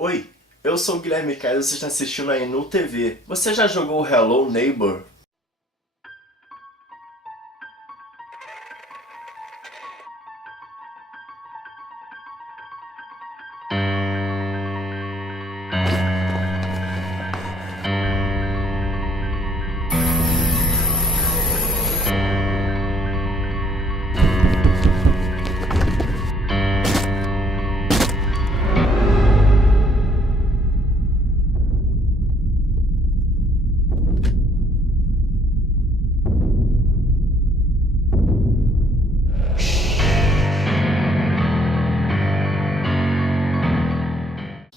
Oi, eu sou o Guilherme Caio e você está assistindo a Inu TV. Você já jogou Hello Neighbor?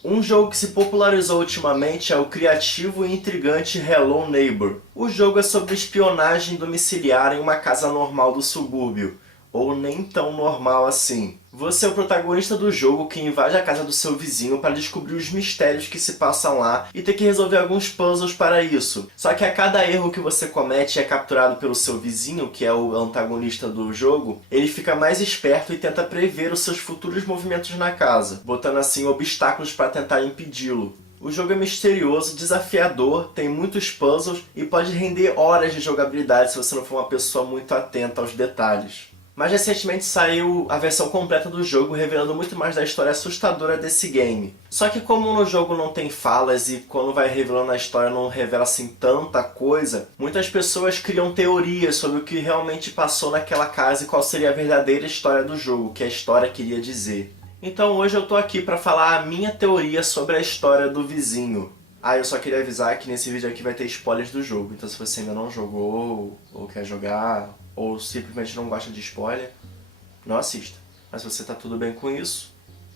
Um jogo que se popularizou ultimamente é o criativo e intrigante Hello Neighbor. O jogo é sobre espionagem domiciliar em uma casa normal do subúrbio, ou nem tão normal assim. Você é o protagonista do jogo que invade a casa do seu vizinho para descobrir os mistérios que se passam lá e ter que resolver alguns puzzles para isso. Só que a cada erro que você comete e é capturado pelo seu vizinho, que é o antagonista do jogo, ele fica mais esperto e tenta prever os seus futuros movimentos na casa, botando assim obstáculos para tentar impedi-lo. O jogo é misterioso, desafiador, tem muitos puzzles e pode render horas de jogabilidade se você não for uma pessoa muito atenta aos detalhes. Mais recentemente saiu a versão completa do jogo, revelando muito mais da história assustadora desse game. Só que como no jogo não tem falas e quando vai revelando a história não revela assim tanta coisa, muitas pessoas criam teorias sobre o que realmente passou naquela casa e qual seria a verdadeira história do jogo, o que a história queria dizer. Então hoje eu tô aqui para falar a minha teoria sobre a história do vizinho. Eu só queria avisar que nesse vídeo aqui vai ter spoilers do jogo, então se você ainda não jogou, ou quer jogar, ou simplesmente não gosta de spoiler, não assista. Mas se você tá tudo bem com isso,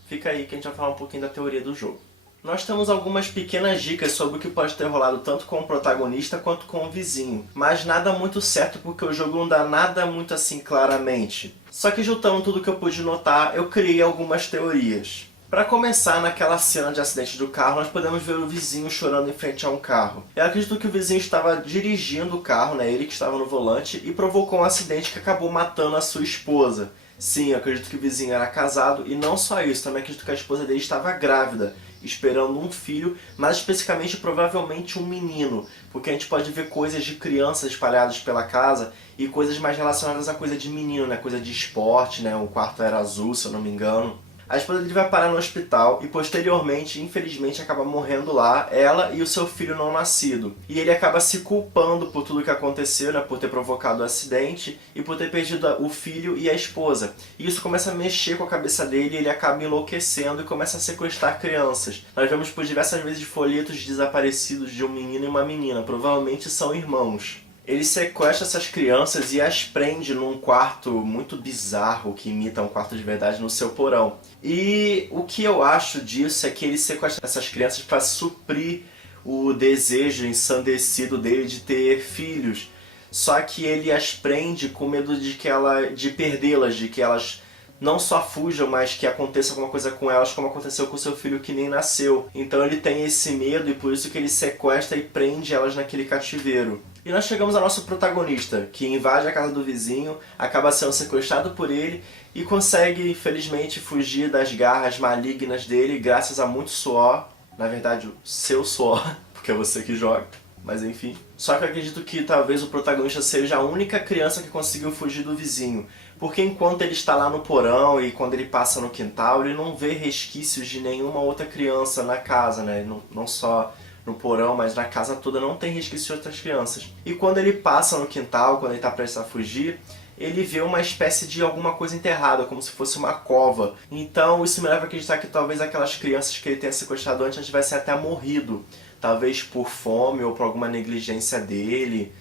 fica aí que a gente vai falar um pouquinho da teoria do jogo. Nós temos algumas pequenas dicas sobre o que pode ter rolado tanto com o protagonista quanto com o vizinho, mas nada muito certo porque o jogo não dá nada muito assim claramente. Só que juntando tudo que eu pude notar, eu criei algumas teorias. Para começar, naquela cena de acidente do carro, nós podemos ver o vizinho chorando em frente a um carro. Eu acredito que o vizinho estava dirigindo o carro, ele que estava no volante, e provocou um acidente que acabou matando a sua esposa. Sim, eu acredito que o vizinho era casado, e não só isso, também acredito que a esposa dele estava grávida, esperando um filho, mais especificamente provavelmente um menino, porque a gente pode ver coisas de crianças espalhadas pela casa e coisas mais relacionadas a coisa de menino, coisa de esporte, o quarto era azul, se eu não me engano. A esposa dele vai parar no hospital e posteriormente, infelizmente, acaba morrendo lá, ela e o seu filho não nascido. E ele acaba se culpando por tudo que aconteceu, por ter provocado o acidente e por ter perdido o filho e a esposa. E isso começa a mexer com a cabeça dele e ele acaba enlouquecendo e começa a sequestrar crianças. Nós vemos por diversas vezes folhetos desaparecidos de um menino e uma menina, provavelmente são irmãos. Ele sequestra essas crianças e as prende num quarto muito bizarro, que imita um quarto de verdade, no seu porão. E o que eu acho disso é que ele sequestra essas crianças para suprir o desejo ensandecido dele de ter filhos. Só que ele as prende com medo de perdê-las, de que elas não só fujam, mas que aconteça alguma coisa com elas como aconteceu com seu filho que nem nasceu. Então ele tem esse medo e por isso que ele sequestra e prende elas naquele cativeiro. E nós chegamos ao nosso protagonista, que invade a casa do vizinho, acaba sendo sequestrado por ele e consegue, infelizmente, fugir das garras malignas dele graças a muito suor. Na verdade, o seu suor, porque é você que joga, mas enfim. Só que eu acredito que talvez o protagonista seja a única criança que conseguiu fugir do vizinho. Porque enquanto ele está lá no porão e quando ele passa no quintal, ele não vê resquícios de nenhuma outra criança na casa, não só no porão, mas na casa toda não tem resquício de outras crianças. E quando ele passa no quintal, quando ele está prestes a fugir, ele vê uma espécie de alguma coisa enterrada, como se fosse uma cova. Então isso me leva a acreditar que talvez aquelas crianças que ele tenha sequestrado antes tivessem até morrido. Talvez por fome ou por alguma negligência dele,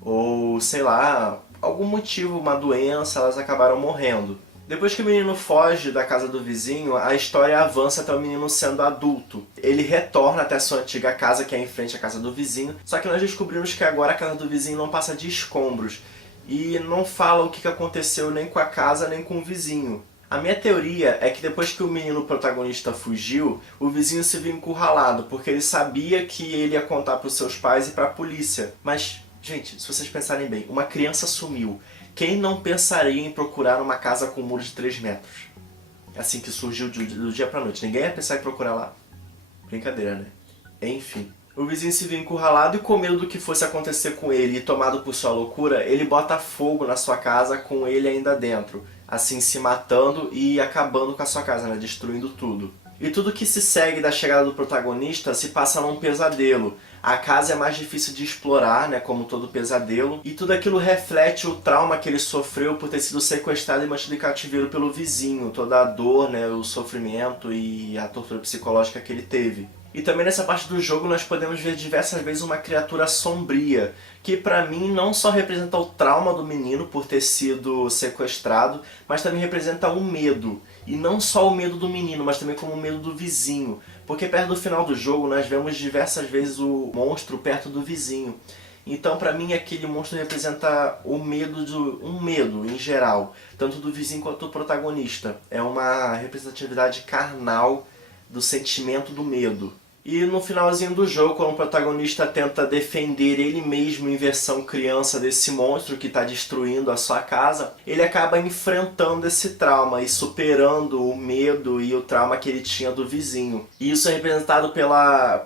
ou sei lá, algum motivo, uma doença, elas acabaram morrendo. Depois que o menino foge da casa do vizinho, a história avança até o menino sendo adulto. Ele retorna até a sua antiga casa, que é em frente à casa do vizinho, só que nós descobrimos que agora a casa do vizinho não passa de escombros. E não fala o que aconteceu nem com a casa nem com o vizinho. A minha teoria é que depois que o menino protagonista fugiu, o vizinho se viu encurralado, porque ele sabia que ele ia contar para os seus pais e para a polícia. Mas, gente, se vocês pensarem bem, uma criança sumiu. Quem não pensaria em procurar uma casa com um muro de 3 metros? Assim que surgiu do dia pra noite. Ninguém ia pensar em procurar lá. Brincadeira, né? Enfim. O vizinho se viu encurralado e com medo do que fosse acontecer com ele e tomado por sua loucura, ele bota fogo na sua casa com ele ainda dentro, assim se matando e acabando com a sua casa, né? Destruindo tudo. E tudo que se segue da chegada do protagonista se passa num pesadelo. A casa é mais difícil de explorar, né, como todo pesadelo, e tudo aquilo reflete o trauma que ele sofreu por ter sido sequestrado e mantido em cativeiro pelo vizinho, toda a dor, né, o sofrimento e a tortura psicológica que ele teve. E também nessa parte do jogo nós podemos ver diversas vezes uma criatura sombria, que pra mim não só representa o trauma do menino por ter sido sequestrado, mas também representa o medo. E não só o medo do menino, mas também como o medo do vizinho. Porque perto do final do jogo nós vemos diversas vezes o monstro perto do vizinho. Então pra mim aquele monstro representa o medo um medo em geral, tanto do vizinho quanto do protagonista. É uma representatividade carnal do sentimento do medo. E no finalzinho do jogo, quando o protagonista tenta defender ele mesmo em versão criança desse monstro que está destruindo a sua casa, ele acaba enfrentando esse trauma e superando o medo e o trauma que ele tinha do vizinho. E isso é representado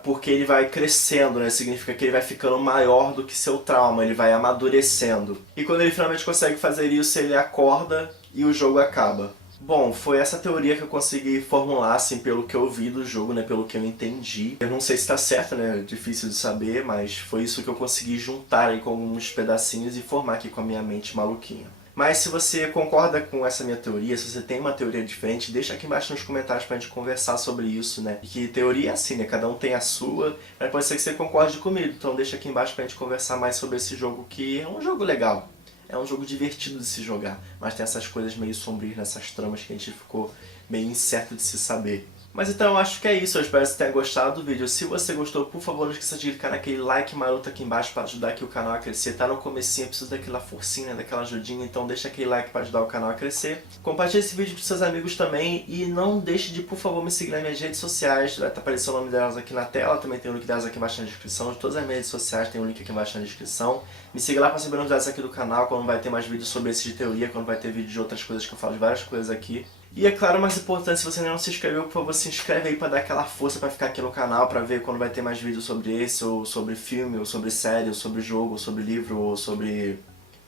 porque ele vai crescendo, né? Significa que ele vai ficando maior do que seu trauma, ele vai amadurecendo. E quando ele finalmente consegue fazer isso, ele acorda e o jogo acaba. Bom, foi essa teoria que eu consegui formular, assim, pelo que eu vi do jogo, né, pelo que eu entendi. Eu não sei se tá certo, né, é difícil de saber, mas foi isso que eu consegui juntar aí com alguns pedacinhos e formar aqui com a minha mente maluquinha. Mas se você concorda com essa minha teoria, se você tem uma teoria diferente, deixa aqui embaixo nos comentários pra gente conversar sobre isso, né. E que teoria é assim, né, cada um tem a sua, mas pode ser que você concorde comigo, então deixa aqui embaixo pra gente conversar mais sobre esse jogo, que é um jogo legal. É um jogo divertido de se jogar, mas tem essas coisas meio sombrias nessas tramas que a gente ficou meio incerto de se saber. Mas então eu acho que é isso, eu espero que você tenha gostado do vídeo. Se você gostou, por favor, não esqueça de clicar naquele like maroto aqui embaixo para ajudar aqui o canal a crescer. Tá no comecinho, precisa daquela forcinha, daquela ajudinha, então deixa aquele like para ajudar o canal a crescer. Compartilhe esse vídeo com seus amigos também e não deixe de, por favor, me seguir nas minhas redes sociais. Vai estar aparecendo o nome delas aqui na tela, também tem o link delas aqui embaixo na descrição. De todas as minhas redes sociais tem o link aqui embaixo na descrição. Me siga lá para saber novidades aqui do canal, quando vai ter mais vídeos sobre esse de teoria, quando vai ter vídeo de outras coisas que eu falo de várias coisas aqui. E é claro, mais importante, se você ainda não se inscreveu, por favor, se inscreve aí pra dar aquela força pra ficar aqui no canal, pra ver quando vai ter mais vídeos sobre esse, ou sobre filme, ou sobre série, ou sobre jogo, ou sobre livro, ou sobre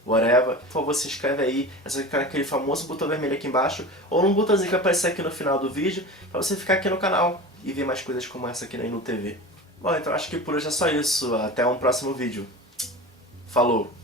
whatever. Por favor, se inscreve aí, é só clicar naquele famoso botão vermelho aqui embaixo, ou num botãozinho que vai aparecer aqui no final do vídeo, pra você ficar aqui no canal e ver mais coisas como essa aqui no TV. Bom, então acho que por hoje é só isso, até um próximo vídeo. Falou!